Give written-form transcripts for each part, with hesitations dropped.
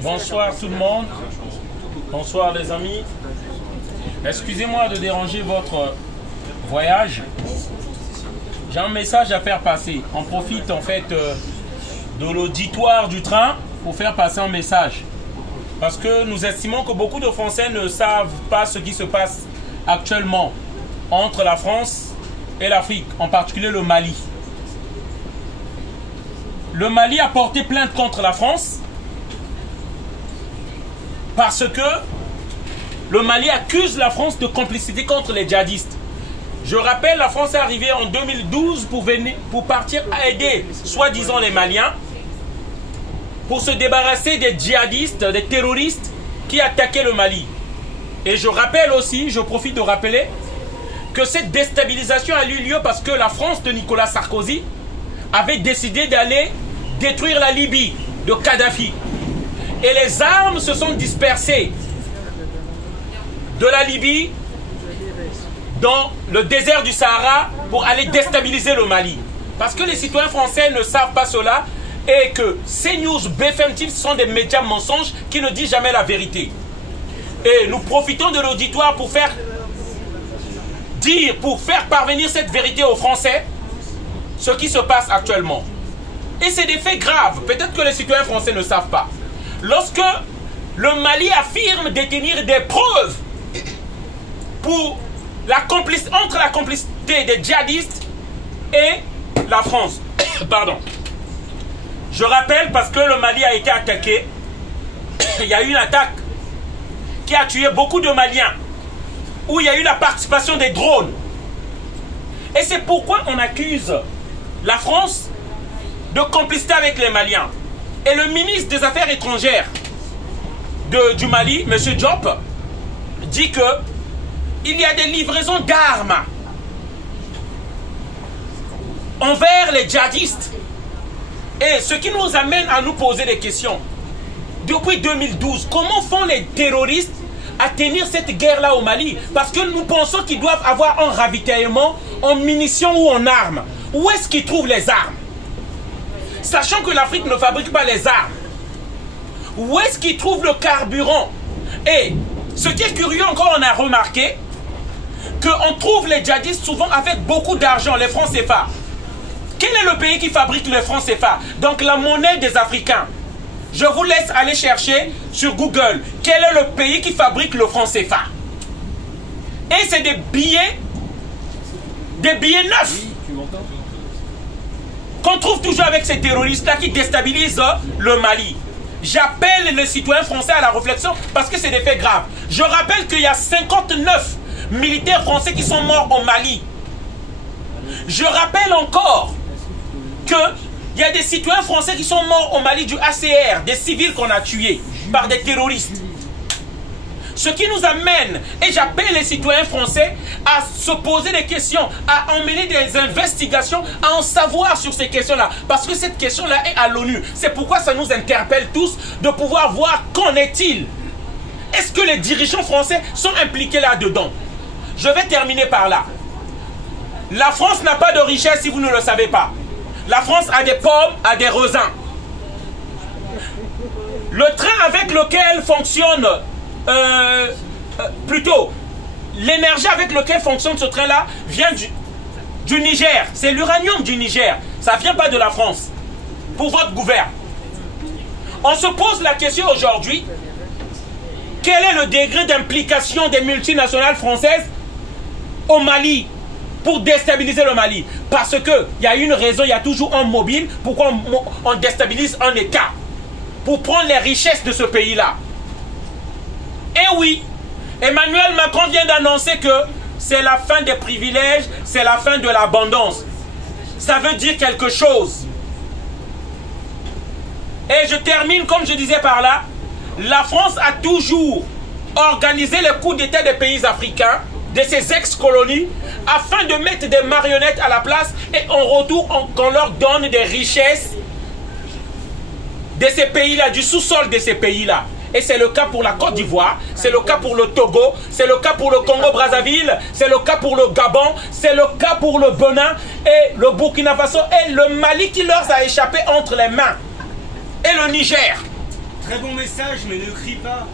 Bonsoir tout le monde. Bonsoir les amis. Excusez-moi de déranger votre voyage. J'ai un message à faire passer. On profite en fait de l'auditoire du train pour faire passer un message. Parce que nous estimons que beaucoup de Français ne savent pas ce qui se passe actuellement entre la France et l'Afrique, en particulier le Mali. Le Mali a porté plainte contre la France parce que le Mali accuse la France de complicité contre les djihadistes. Je rappelle, la France est arrivée en 2012 pour partir à aider, soi-disant, les Maliens pour se débarrasser des djihadistes, des terroristes qui attaquaient le Mali. Et je rappelle aussi, je profite de rappeler que cette déstabilisation a eu lieu parce que la France de Nicolas Sarkozy avait décidé d'aller détruire la Libye de Kadhafi. Et les armes se sont dispersées de la Libye dans le désert du Sahara pour aller déstabiliser le Mali. Parce que les citoyens français ne savent pas cela et que CNews, BFM TV sont des médias mensonges qui ne disent jamais la vérité. Et nous profitons de l'auditoire pour faire parvenir cette vérité aux Français, ce qui se passe actuellement. Et c'est des faits graves, peut-être que les citoyens français ne savent pas. Lorsque le Mali affirme détenir des preuves pour entre la complicité des djihadistes et la France. Pardon. Je rappelle parce que le Mali a été attaqué. Il y a eu une attaque qui a tué beaucoup de Maliens, où il y a eu la participation des drones. Et c'est pourquoi on accuse la France de complicité avec les Maliens. Et le ministre des Affaires étrangères du Mali, M. Diop, dit que il y a des livraisons d'armes envers les djihadistes. Et ce qui nous amène à nous poser des questions. Depuis 2012, comment font les terroristes à tenir cette guerre-là au Mali? Parce que nous pensons qu'ils doivent avoir un ravitaillement en munitions ou en armes. Où est-ce qu'ils trouvent les armes? Sachant que l'Afrique ne fabrique pas les armes. Où est-ce qu'ils trouvent le carburant? Et ce qui est curieux encore, on a remarqué qu'on trouve les djihadistes souvent avec beaucoup d'argent, les francs CFA. Quel est le pays qui fabrique les francs CFA? Donc la monnaie des Africains. Je vous laisse aller chercher sur Google. Quel est le pays qui fabrique le franc CFA? Et c'est des billets neufs qu'on trouve toujours avec ces terroristes-là qui déstabilisent le Mali. J'appelle les citoyens français à la réflexion parce que c'est des faits graves. Je rappelle qu'il y a 59 militaires français qui sont morts au Mali. Je rappelle encore qu'il y a des citoyens français qui sont morts au Mali du ACR, des civils qu'on a tués par des terroristes. Ce qui nous amène, et j'appelle les citoyens français à se poser des questions, à emmener des investigations, à en savoir sur ces questions-là. Parce que cette question-là est à l'ONU. C'est pourquoi ça nous interpelle tous de pouvoir voir qu'en est-il. Est-ce que les dirigeants français sont impliqués là-dedans? Je vais terminer par là. La France n'a pas de richesse si vous ne le savez pas. La France a des pommes, a des raisins. Le train avec lequel fonctionne, plutôt, l'énergie avec laquelle fonctionne ce train-là vient du Niger. C'est l'uranium du Niger. Ça ne vient pas de la France. Pour votre gouvernement. On se pose la question aujourd'hui, quel est le degré d'implication des multinationales françaises au Mali pour déstabiliser le Mali? Parce qu'il y a une raison, il y a toujours un mobile. Pourquoi on déstabilise un État? Pour prendre les richesses de ce pays-là. Et oui, Emmanuel Macron vient d'annoncer que c'est la fin des privilèges, c'est la fin de l'abondance. Ça veut dire quelque chose. Et je termine comme je disais par là. La France a toujours organisé les coups d'État des pays africains, de ces ex-colonies, afin de mettre des marionnettes à la place et en retour qu'on leur donne des richesses de ces pays-là, du sous-sol de ces pays-là. Et c'est le cas pour la Côte d'Ivoire, c'est le cas pour le Togo, c'est le cas pour le Congo-Brazzaville, c'est le cas pour le Gabon, c'est le cas pour le Bénin et le Burkina Faso et le Mali qui leur a échappé entre les mains. Et le Niger. Très bon message, mais ne crie pas.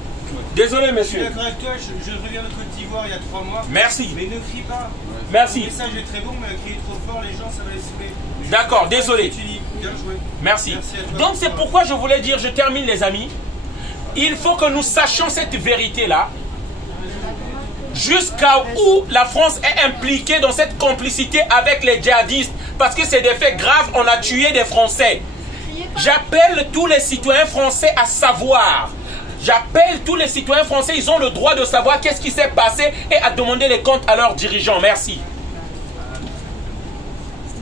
Désolé, Je suis monsieur. d'accord avec toi, je reviens de Côte d'Ivoire il y a 3 mois. Merci. Mais ne crie pas. Merci. Le message est très bon, mais crier trop fort, les gens, ça va les saouler. D'accord, désolé. Bien joué. Merci. Merci à toi. Donc c'est pourquoi je voulais dire, je termine les amis, il faut que nous sachions cette vérité-là, jusqu'à où la France est impliquée dans cette complicité avec les djihadistes, parce que c'est des faits graves, on a tué des Français. J'appelle tous les citoyens français à savoir. J'appelle tous les citoyens français, ils ont le droit de savoir qu'est-ce qui s'est passé et à demander les comptes à leurs dirigeants. Merci.